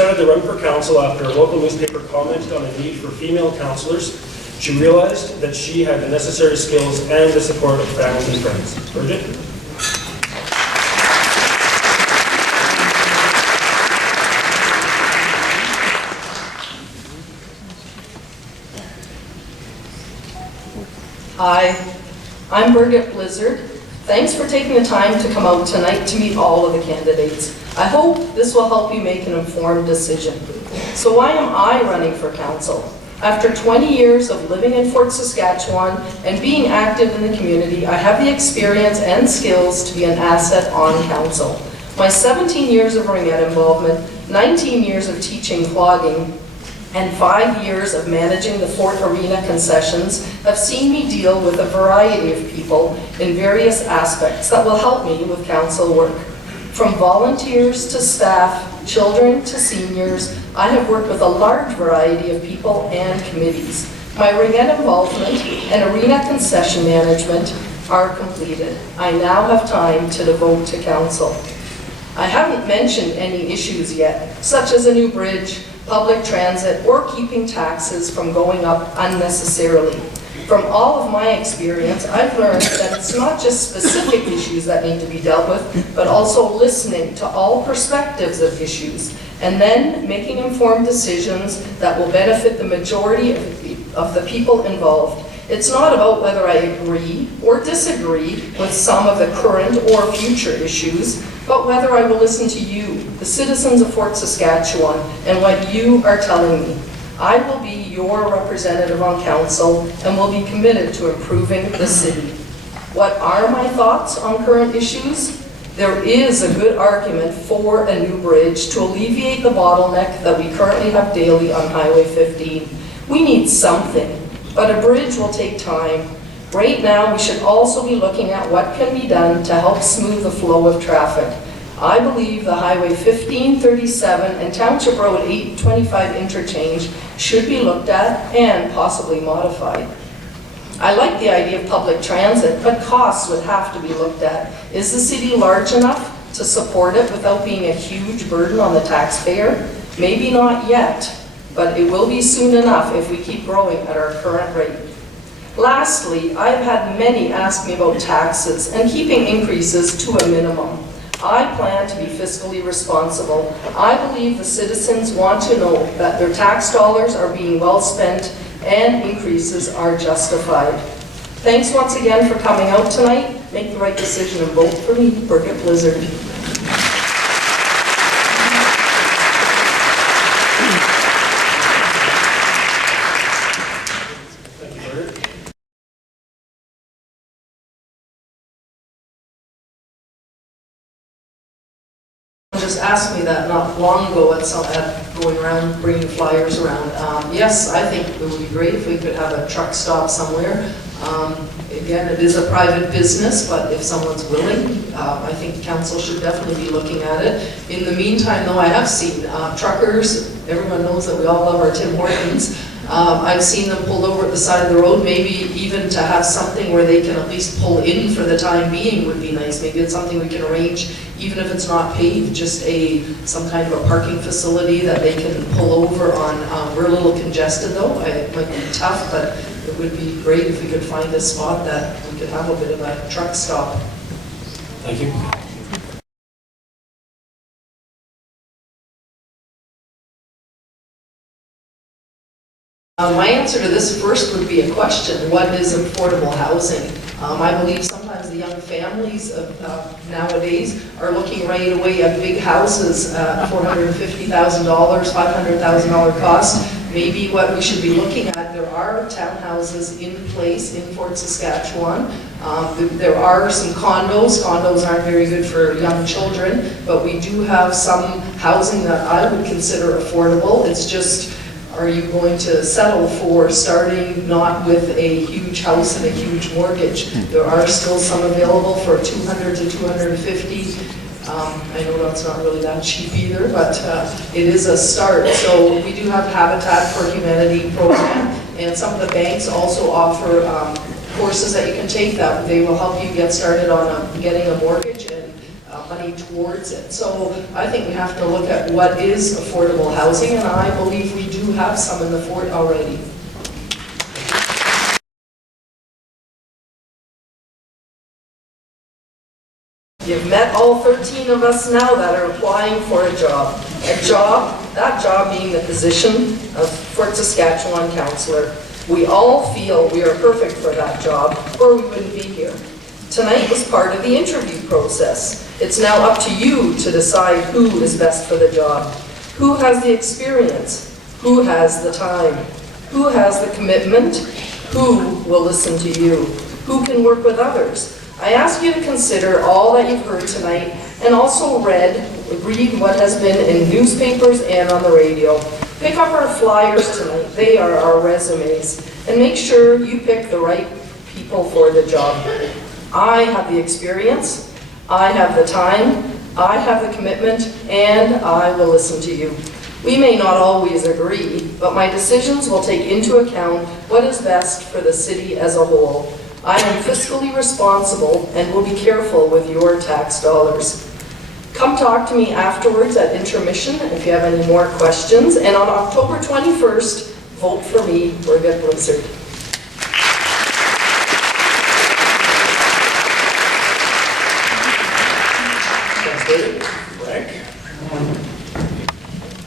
decided to run for council after a local newspaper commented on the need for female councillors. She realized that she had the necessary skills and the support of family and friends. Birgit? Hi, I'm Birgit Blizzard. Thanks for taking the time to come out tonight to meet all of the candidates. I hope this will help you make an informed decision. So why am I running for council? After 20 years of living in Fort Saskatchewan and being active in the community, I have the experience and skills to be an asset on council. My 17 years of ringette involvement, 19 years of teaching clogging, and 5 years of managing the Fort Arena concessions have seen me deal with a variety of people in various aspects that will help me with council work. From volunteers to staff, children to seniors, I have worked with a large variety of people and committees. My ringette involvement and arena concession management are completed. I now have time to devote to council. I haven't mentioned any issues yet, such as a new bridge, public transit, or keeping taxes from going up unnecessarily. From all of my experience, I've learned that it's not just specific issues that need to be dealt with, but also listening to all perspectives of issues, and then making informed decisions that will benefit the majority of the people involved. It's not about whether I agree or disagree with some of the current or future issues, but whether I will listen to you, the citizens of Fort Saskatchewan, and what you are telling me. I will be your representative on council and will be committed to improving the city. What are my thoughts on current issues? There is a good argument for a new bridge to alleviate the bottleneck that we currently have daily on Highway 15. We need something, but a bridge will take time. Right now, we should also be looking at what can be done to help smooth the flow of traffic. I believe the Highway 1537 and Township Road 825 interchange should be looked at and possibly modified. I like the idea of public transit, but costs would have to be looked at. Is the city large enough to support it without being a huge burden on the taxpayer? Maybe not yet, but it will be soon enough if we keep growing at our current rate. Lastly, I've had many ask me about taxes and keeping increases to a minimum. I plan to be fiscally responsible. I believe the citizens want to know that their tax dollars are being well spent and increases are justified. Thanks once again for coming out tonight. Make the right decision and vote for me, Birgit Blizzard. Just asked me that not long ago at going around bringing flyers around. Yes, I think it would be great if we could have a truck stop somewhere. Again, it is a private business, but if someone's willing, I think council should definitely be looking at it. In the meantime, though, I have seen truckers. Everyone knows that we all love our Tim Hortons. I've seen them pulled over at the side of the road. Maybe even to have something where they can at least pull in for the time being would be nice. Maybe it's something we can arrange, even if it's not paved, just some kind of a parking facility that they can pull over on. We're a little congested though. It might be tough, but it would be great if we could find a spot that we could have a bit of a truck stop. Thank you. My answer to this first would be a question. What is affordable housing? I believe sometimes the young families of nowadays are looking right away at big houses, $450,000, $500,000 cost. Maybe what we should be looking at, there are townhouses in place in Fort Saskatchewan. There are some condos. Condos aren't very good for young children, but we do have some housing that I would consider affordable. It's just, are you going to settle for starting not with a huge house and a huge mortgage? There are still some available for $200,000 to $250,000. I know that's not really that cheap either, but it is a start. So we do have Habitat for Humanity program, and some of the banks also offer courses that you can take that they will help you get started on getting a mortgage and money money towards it. So I think we have to look at what is affordable housing, and I believe we do have some in the fort already. You've met all 13 of us now that are applying for a job. That job being the position of Fort Saskatchewan councillor. We all feel we are perfect for that job, or we wouldn't be here. Tonight was part of the interview process. It's now up to you to decide who is best for the job. Who has the experience? Who has the time? Who has the commitment? Who will listen to you? Who can work with others? I ask you to consider all that you've heard tonight and also read what has been in newspapers and on the radio. Pick up our flyers tonight. They are our resumes. And make sure you pick the right people for the job. I have the experience, I have the time, I have the commitment, and I will listen to you. We may not always agree, but my decisions will take into account what is best for the city as a whole. I am fiscally responsible and will be careful with your tax dollars. Come talk to me afterwards at intermission if you have any more questions. And on October 21st, vote for me, Birgit Blizzard.